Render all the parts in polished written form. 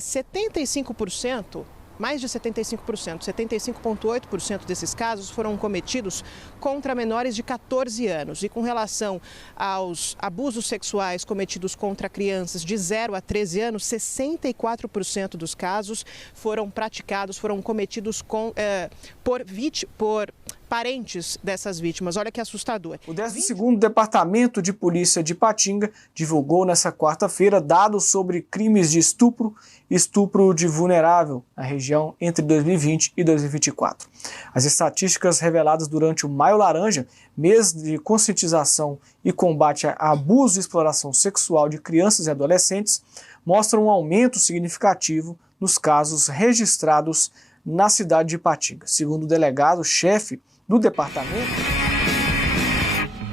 75%, mais de 75%, 75,8% desses casos foram cometidos contra menores de 14 anos. E com relação aos abusos sexuais cometidos contra crianças de 0 a 13 anos, 64% dos casos foram cometidos por parentes dessas vítimas. Olha que assustador. O 12º Departamento de Polícia de Ipatinga divulgou nesta quarta-feira dados sobre crimes de estupro e estupro de vulnerável na região entre 2020 e 2024. As estatísticas reveladas durante o Maio Laranja, mês de conscientização e combate a abuso e exploração sexual de crianças e adolescentes, mostram um aumento significativo nos casos registrados na cidade de Ipatinga. Segundo o delegado-chefe do departamento...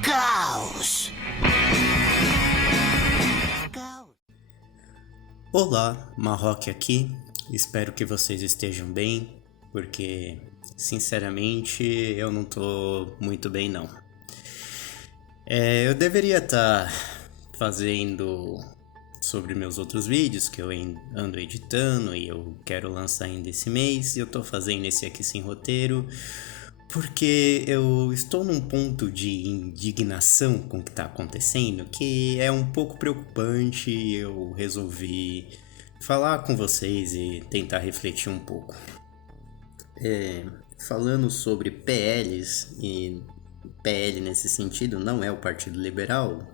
Caos! Olá, Marroque aqui. Espero que vocês estejam bem, porque, sinceramente, eu não tô muito bem, não. Eu deveria estar fazendo sobre meus outros vídeos que eu ando editando e eu quero lançar ainda esse mês. Eu tô fazendo esse aqui sem roteiro porque eu estou num ponto de indignação com o que tá acontecendo que é um pouco preocupante. Eu resolvi falar com vocês e tentar refletir um pouco. Falando sobre PLs, e PL nesse sentido não é o Partido Liberal,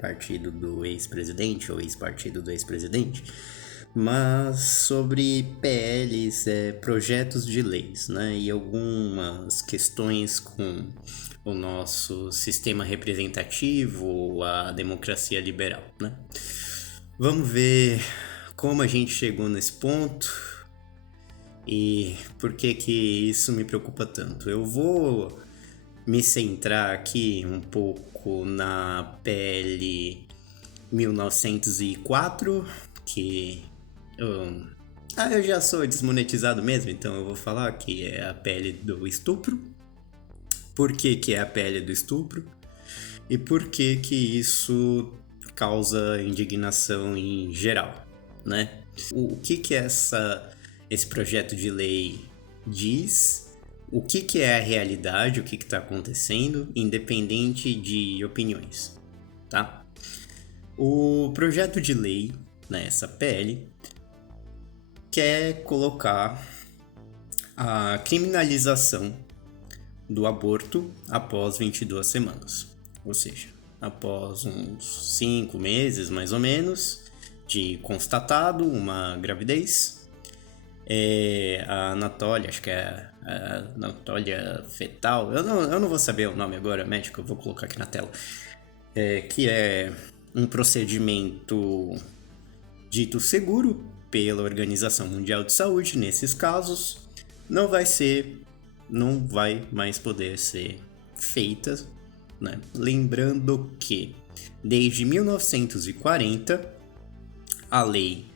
partido do ex-presidente ou ex-partido do ex-presidente, mas sobre PLs, projetos de leis, né, e algumas questões com o nosso sistema representativo, a democracia liberal, né. Vamos ver como a gente chegou nesse ponto e por que isso me preocupa tanto. Eu vou me centrar aqui um pouco na PL 1904, que eu já sou desmonetizado mesmo, então eu vou falar que é a PL do estupro. Por que é a PL do estupro? E por que isso causa indignação em geral, né? O que esse projeto de lei diz? O que é a realidade, o que está acontecendo, independente de opiniões, tá? O projeto de lei, né, essa PL, quer colocar a criminalização do aborto após 22 semanas. Ou seja, após uns 5 meses, mais ou menos, de constatado uma gravidez, a Anatólia, acho que é a Anatólia fetal, eu não vou saber o nome agora, médico, eu vou colocar aqui na tela, que é um procedimento dito seguro pela Organização Mundial de Saúde. Nesses casos, não vai mais poder ser feita, né? Lembrando que desde 1940 a lei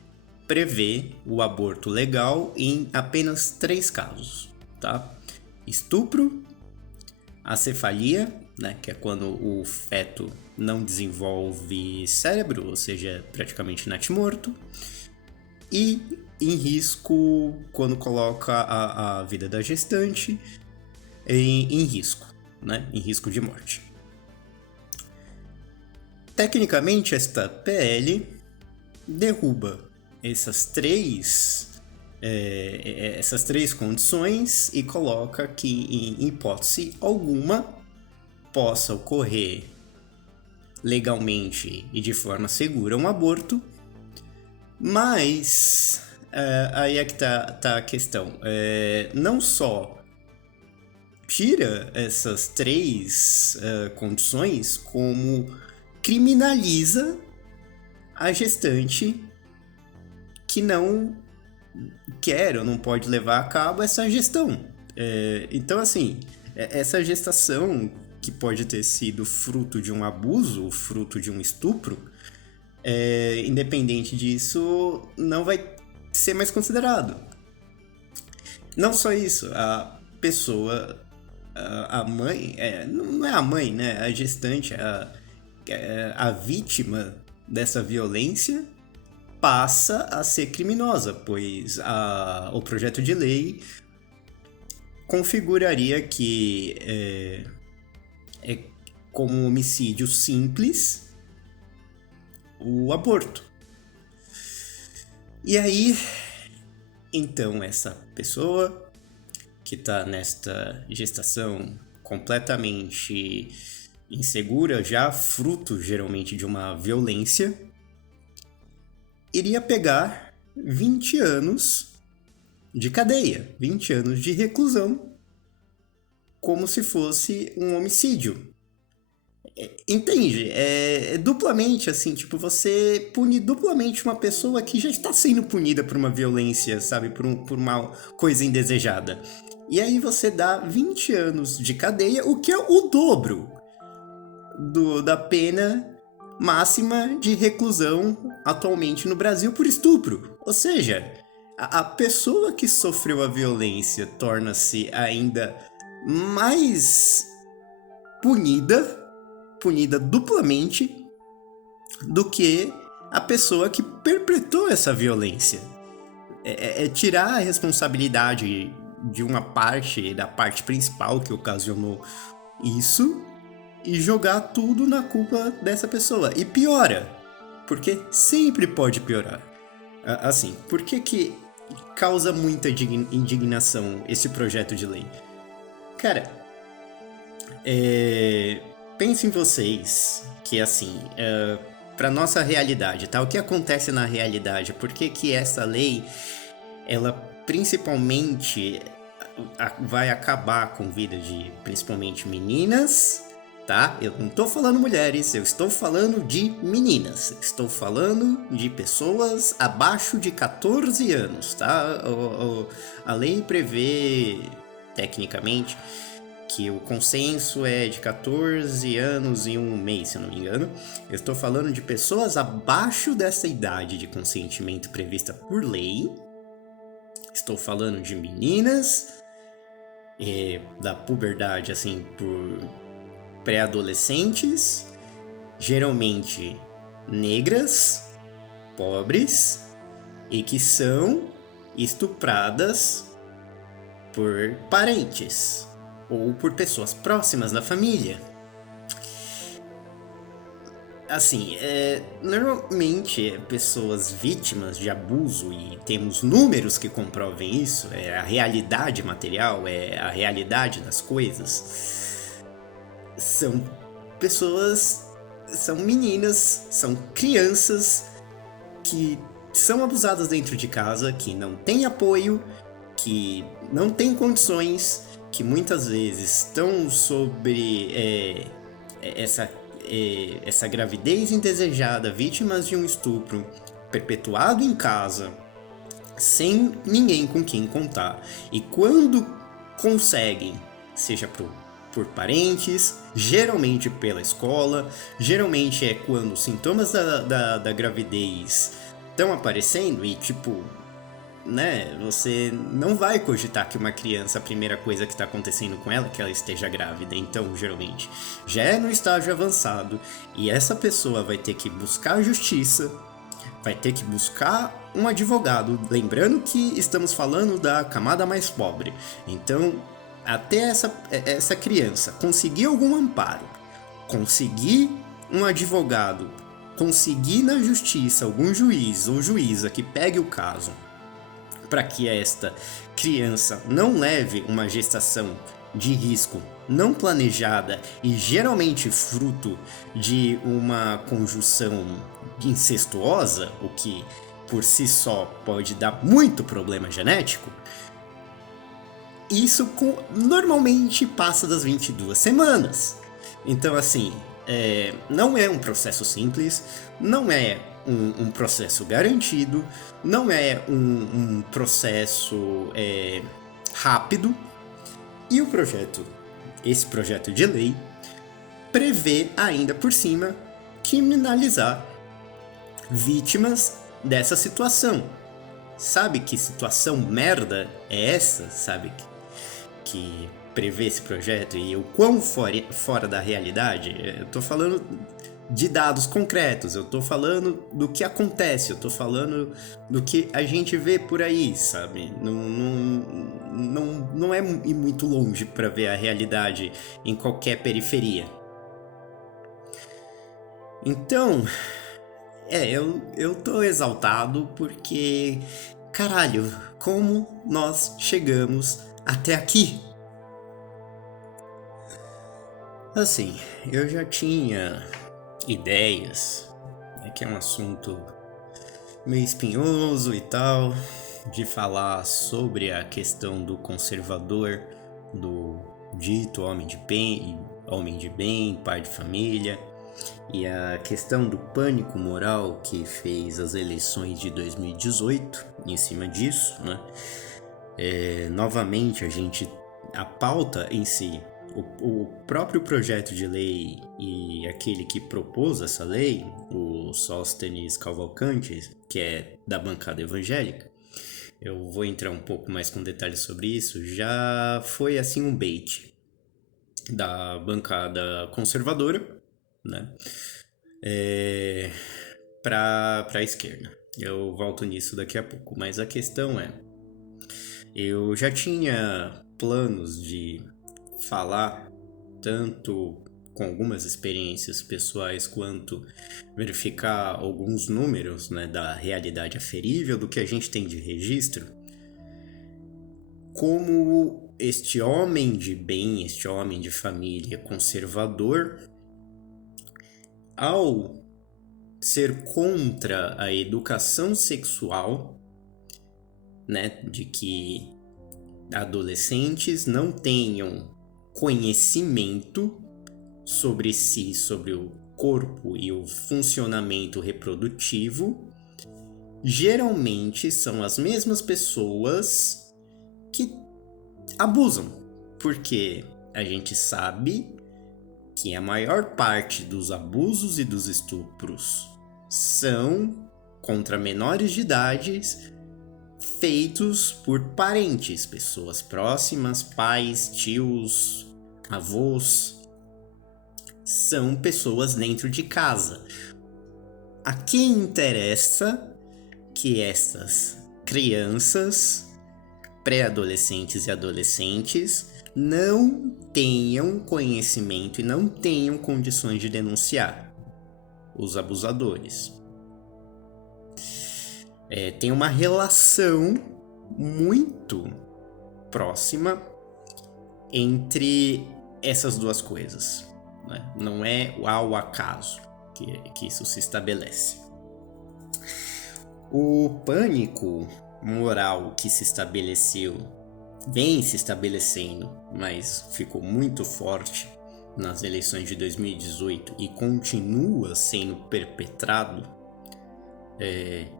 prevê o aborto legal em apenas 3 casos, tá? Estupro, acefalia, né, que é quando o feto não desenvolve cérebro, ou seja, praticamente natimorto, e em risco, quando coloca a vida da gestante em risco, né, em risco de morte. Tecnicamente, esta PL derruba essas três condições e coloca que, em hipótese alguma, possa ocorrer legalmente e de forma segura um aborto, mas aí é que tá a questão. Não só tira essas 3 condições, como criminaliza a gestante que não quer ou não pode levar a cabo essa gestão. Então, assim, essa gestação que pode ter sido fruto de um abuso, fruto de um estupro, independente disso, não vai ser mais considerado. Não só isso, a pessoa, a mãe, não é a mãe, né? A gestante, a vítima dessa violência, passa a ser criminosa, pois o projeto de lei configuraria que é como homicídio simples o aborto. E aí, então, essa pessoa que está nesta gestação completamente insegura, já fruto geralmente de uma violência, iria pegar 20 anos de cadeia, 20 anos de reclusão, como se fosse um homicídio. Entende? É duplamente assim, tipo, você pune duplamente uma pessoa que já está sendo punida por uma violência, sabe, por uma coisa indesejada. E aí você dá 20 anos de cadeia, o que é o dobro da pena máxima de reclusão atualmente no Brasil por estupro. Ou seja, a pessoa que sofreu a violência torna-se ainda mais punida duplamente do que a pessoa que perpetrou essa violência. É tirar a responsabilidade de uma parte, da parte principal que ocasionou isso, e jogar tudo na culpa dessa pessoa. E piora, porque sempre pode piorar. Assim, por que causa muita indignação esse projeto de lei? Cara, pensem vocês que, assim, para nossa realidade, tá? O que acontece na realidade? Por que essa lei, ela principalmente vai acabar com a vida de, principalmente, meninas, tá? Eu não tô falando mulheres, eu estou falando de meninas. Estou falando de pessoas abaixo de 14 anos, tá? A lei prevê, tecnicamente, que o consenso é de 14 anos e 1 mês, se eu não me engano. Eu estou falando de pessoas abaixo dessa idade de consentimento prevista por lei. Estou falando de meninas da puberdade, assim, por pré-adolescentes, geralmente negras, pobres, e que são estupradas por parentes ou por pessoas próximas da família. Assim, normalmente pessoas vítimas de abuso, e temos números que comprovem isso, a realidade material, a realidade das coisas, são pessoas, são meninas, são crianças que são abusadas dentro de casa, que não têm apoio, que não têm condições, que muitas vezes estão sobre essa gravidez indesejada, vítimas de um estupro perpetuado em casa, sem ninguém com quem contar. E quando conseguem, seja por parentes, geralmente pela escola, geralmente é quando os sintomas da gravidez estão aparecendo e, tipo, né, você não vai cogitar que uma criança, a primeira coisa que está acontecendo com ela é que ela esteja grávida. Então, geralmente, já é no estágio avançado e essa pessoa vai ter que buscar a justiça, vai ter que buscar um advogado. Lembrando que estamos falando da camada mais pobre. Então, até essa criança conseguir algum amparo, conseguir um advogado, conseguir na justiça algum juiz ou juíza que pegue o caso, para que esta criança não leve uma gestação de risco não planejada e geralmente fruto de uma conjunção incestuosa, o que por si só pode dar muito problema genético, isso normalmente passa das 22 semanas. Então, assim, não é um processo simples, não é um processo garantido, não é um processo rápido. E esse projeto de lei prevê ainda por cima criminalizar vítimas dessa situação. Sabe que situação merda é essa? Sabe que prevê esse projeto e o quão fora da realidade? Eu tô falando de dados concretos, eu tô falando do que acontece, eu tô falando do que a gente vê por aí, sabe? Não é ir muito longe para ver a realidade em qualquer periferia. Então, eu tô exaltado porque, caralho, como nós chegamos até aqui? Assim, eu já tinha ideias, né, que é um assunto meio espinhoso e tal, de falar sobre a questão do conservador, do dito homem de bem, pai de família, e a questão do pânico moral que fez as eleições de 2018 em cima disso, né? Novamente, a pauta em si, o próprio projeto de lei e aquele que propôs essa lei, o Sóstenes Cavalcanti, que é da bancada evangélica, eu vou entrar um pouco mais com detalhes sobre isso, já foi assim um bait da bancada conservadora, né, para a esquerda. Eu volto nisso daqui a pouco, mas a questão eu já tinha planos de falar tanto com algumas experiências pessoais quanto verificar alguns números, né, da realidade aferível do que a gente tem de registro, como este homem de bem, este homem de família conservador, ao ser contra a educação sexual, né, de que adolescentes não tenham conhecimento sobre si, sobre o corpo e o funcionamento reprodutivo, geralmente são as mesmas pessoas que abusam, porque a gente sabe que a maior parte dos abusos e dos estupros são contra menores de idade, feitos por parentes, pessoas próximas, pais, tios, avós, são pessoas dentro de casa. A quem interessa que essas crianças, pré-adolescentes e adolescentes não tenham conhecimento e não tenham condições de denunciar os abusadores. Tem uma relação muito próxima entre essas duas coisas, né? Não é ao acaso que isso se estabelece. O pânico moral que se estabeleceu, vem se estabelecendo, mas ficou muito forte nas eleições de 2018 e continua sendo perpetrado,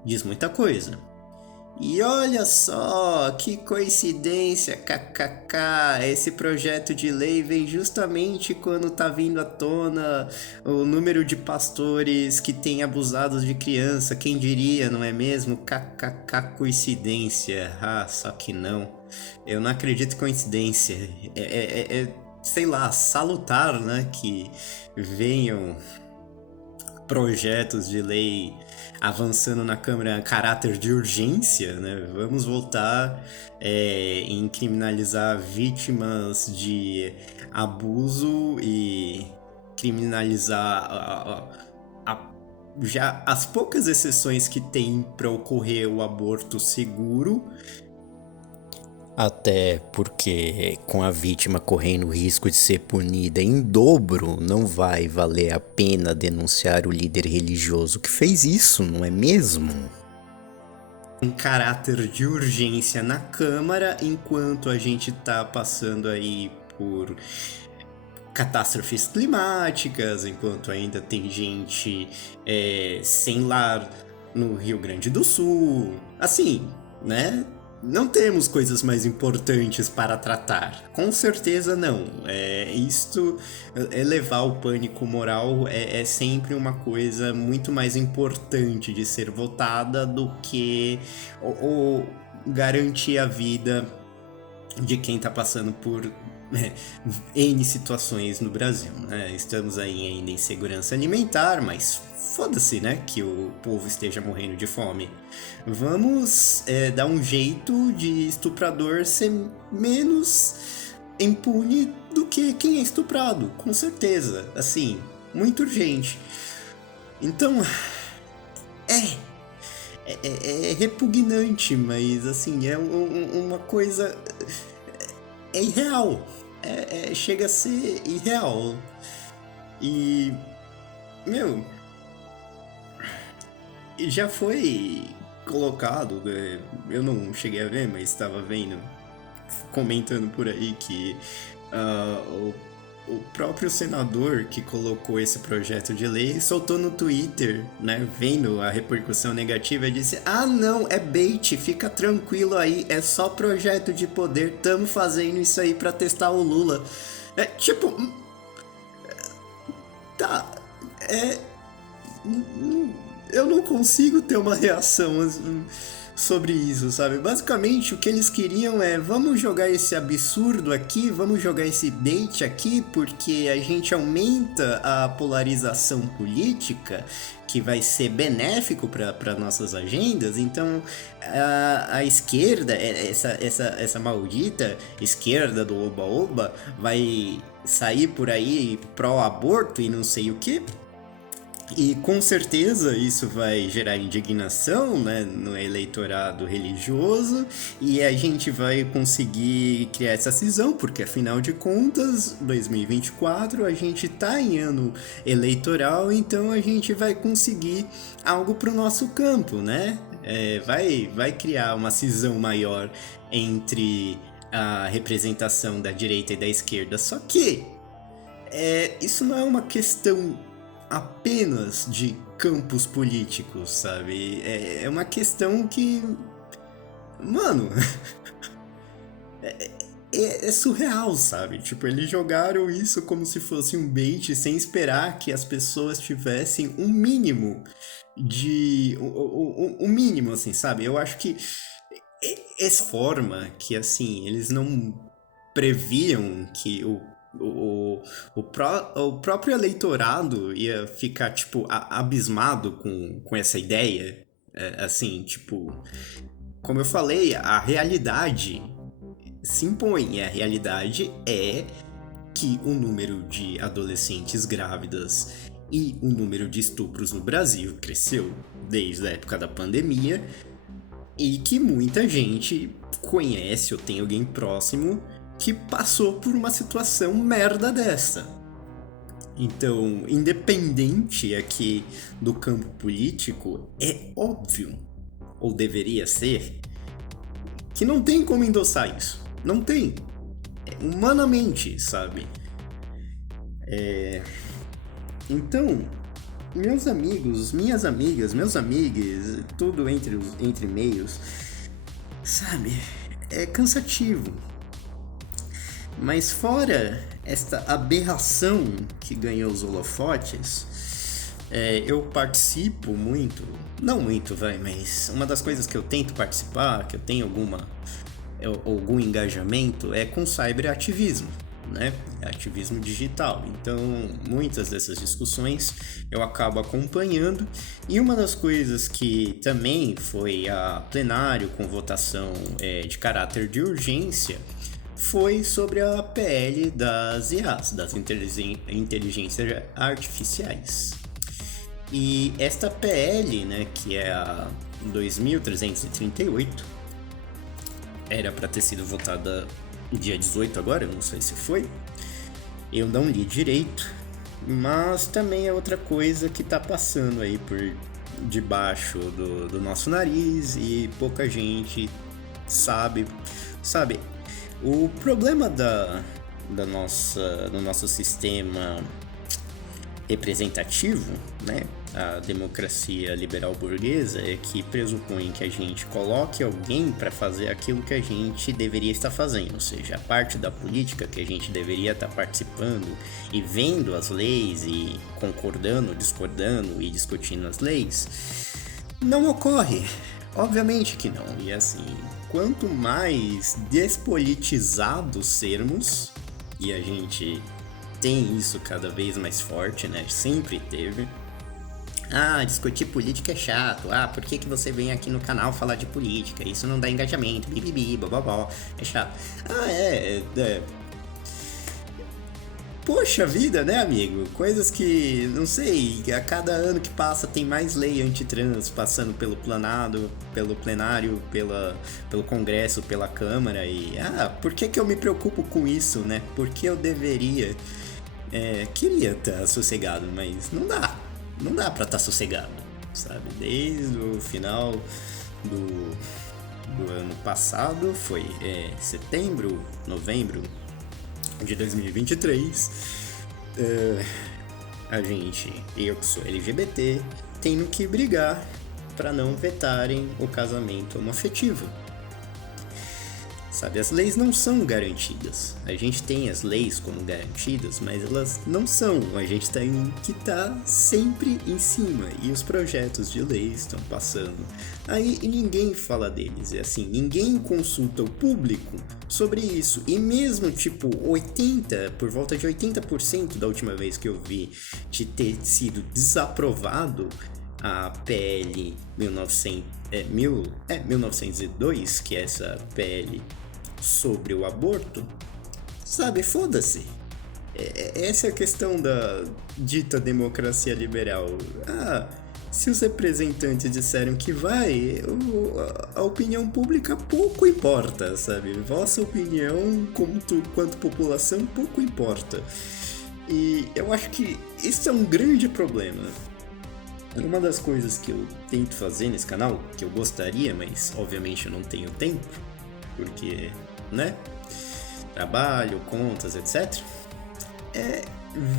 diz muita coisa. E olha só, que coincidência, kkk, esse projeto de lei vem justamente quando tá vindo à tona o número de pastores que têm abusados de criança, quem diria, não é mesmo? Kkk, coincidência, só que não, eu não acredito em coincidência, sei lá, salutar, né, que venham projetos de lei avançando na Câmara a caráter de urgência, né? Vamos voltar em criminalizar vítimas de abuso e criminalizar já as poucas exceções que tem para ocorrer o aborto seguro. Até porque com a vítima correndo o risco de ser punida em dobro, não vai valer a pena denunciar o líder religioso que fez isso, não é mesmo? Um caráter de urgência na Câmara, enquanto a gente tá passando aí por catástrofes climáticas, enquanto ainda tem gente sem lar no Rio Grande do Sul. Assim, né? Não temos coisas mais importantes para tratar. Com certeza não. Isto, elevar o pânico moral é sempre uma coisa muito mais importante de ser votada do que garantir a vida de quem está passando por N situações no Brasil, né? Estamos aí ainda em segurança alimentar, mas foda-se, né? Que o povo esteja morrendo de fome. Vamos dar um jeito de estuprador ser menos impune do que quem é estuprado, com certeza. Assim, muito urgente. Então, é repugnante, mas assim, é uma coisa... É irreal. Chega a ser irreal. E... Meu... Já foi colocado... Eu não cheguei a ver, mas estava vendo... Comentando por aí que... O próprio senador que colocou esse projeto de lei soltou no Twitter, né, vendo a repercussão negativa, e disse: ah, não, é bait, fica tranquilo aí, é só projeto de poder, tamo fazendo isso aí pra testar o Lula. Tá, eu não consigo ter uma reação sobre isso, sabe? Basicamente, o que eles queriam é: vamos jogar esse absurdo aqui, vamos jogar esse bait aqui, porque a gente aumenta a polarização política, que vai ser benéfico para nossas agendas. Então, a esquerda, essa maldita esquerda do oba-oba, vai sair por aí pró-aborto e não sei o que. E com certeza isso vai gerar indignação, né, no eleitorado religioso, e a gente vai conseguir criar essa cisão, porque afinal de contas, 2024, a gente tá em ano eleitoral, então a gente vai conseguir algo pro nosso campo, né? Vai criar uma cisão maior entre a representação da direita e da esquerda. Só que isso não é uma questão apenas de campos políticos, sabe? É uma questão que... Mano... é surreal, sabe? Tipo, eles jogaram isso como se fosse um bait, sem esperar que as pessoas tivessem um mínimo de... um mínimo, assim, sabe? Eu acho que essa forma que, assim, eles não previam que o próprio eleitorado ia ficar, tipo, abismado com essa ideia. Assim, tipo... Como eu falei, a realidade se impõe. E a realidade é que o número de adolescentes grávidas e o número de estupros no Brasil cresceu desde a época da pandemia, e que muita gente conhece ou tem alguém próximo que passou por uma situação merda dessa. Então, independente aqui do campo político, é óbvio, ou deveria ser, que não tem como endossar isso. Não tem. Humanamente, sabe? Então, meus amigos, minhas amigas, meus amigos, tudo entre meios, sabe? É cansativo. Mas fora esta aberração que ganhou os holofotes, eu participo muito, não muito, mas uma das coisas que eu tento participar, que eu tenho algum engajamento, é com cyberativismo, né? Ativismo digital. Então, muitas dessas discussões eu acabo acompanhando, e uma das coisas que também foi a plenário com votação de caráter de urgência foi sobre a PL das IAs, das inteligências artificiais. E esta PL, né, que é a 2338, era para ter sido votada dia 18 agora, eu não sei se foi. Eu não li direito, mas também é outra coisa que tá passando aí por debaixo do nosso nariz e pouca gente sabe. O problema do nosso sistema representativo, né, a democracia liberal burguesa, é que pressupõe que a gente coloque alguém para fazer aquilo que a gente deveria estar fazendo, ou seja, a parte da política que a gente deveria estar participando e vendo as leis e concordando, discordando e discutindo as leis, não ocorre. Obviamente que não. E assim, quanto mais despolitizados sermos, e a gente tem isso cada vez mais forte, né? Sempre teve. Ah, discutir política é chato. Ah, por que você vem aqui no canal falar de política? Isso não dá engajamento, bibibi, bababó, é chato. Ah, Poxa vida, né, amigo? Coisas que, não sei, a cada ano que passa tem mais lei antitrans passando pelo plenário, pelo Congresso, pela Câmara e... por que eu me preocupo com isso, né? Por que eu deveria... queria estar sossegado, mas não dá pra estar sossegado, sabe? Desde o final do ano passado, foi setembro, novembro de 2023, eu que sou LGBT, tenho que brigar para não vetarem o casamento homoafetivo. Sabe, as leis não são garantidas. A gente tem as leis como garantidas, mas elas não são. A gente tem que estar sempre em cima. E os projetos de lei estão passando aí e ninguém fala deles. É assim, ninguém consulta o público sobre isso. E mesmo, por volta de 80% da última vez que eu vi de ter sido desaprovado a PL 1902, que é essa PL sobre o aborto, sabe, foda-se. Essa é a questão da dita democracia liberal. Se os representantes disseram que vai, a opinião pública pouco importa, sabe? Vossa opinião, quanto população, pouco importa. E eu acho que isso é um grande problema. Uma das coisas que eu tento fazer nesse canal, que eu gostaria, mas obviamente eu não tenho tempo, porque, né, trabalho, contas, etc., é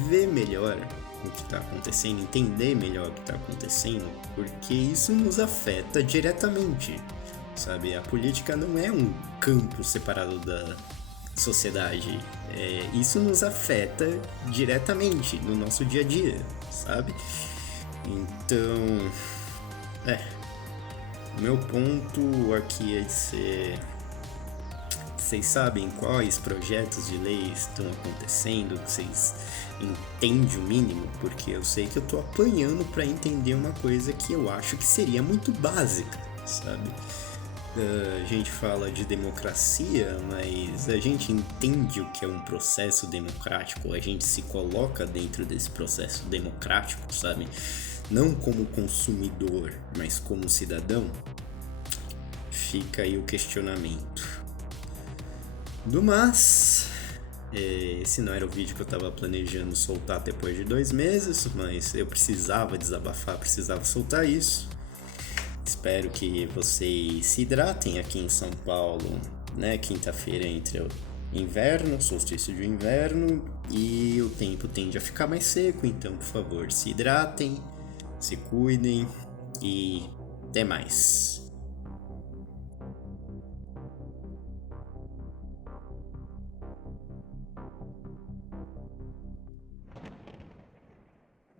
ver melhor o que está acontecendo, entender melhor o que está acontecendo, porque isso nos afeta diretamente, sabe? A política não é um campo separado da sociedade, isso nos afeta diretamente no nosso dia a dia, sabe? Então, o meu ponto aqui é de ser... Vocês sabem quais projetos de lei estão acontecendo? Vocês entendem o mínimo? Porque eu sei que eu tô apanhando para entender uma coisa que eu acho que seria muito básica, sabe? A gente fala de democracia, mas a gente entende o que é um processo democrático, a gente se coloca dentro desse processo democrático, sabe? Não como consumidor, mas como cidadão. Fica aí o questionamento. Do mais, esse não era o vídeo que eu tava planejando soltar depois de 2 meses, mas eu precisava desabafar, precisava soltar isso. Espero que vocês se hidratem aqui em São Paulo, né? Quinta-feira entre o inverno, solstício de inverno, e o tempo tende a ficar mais seco, então, por favor, se hidratem, se cuidem e até mais.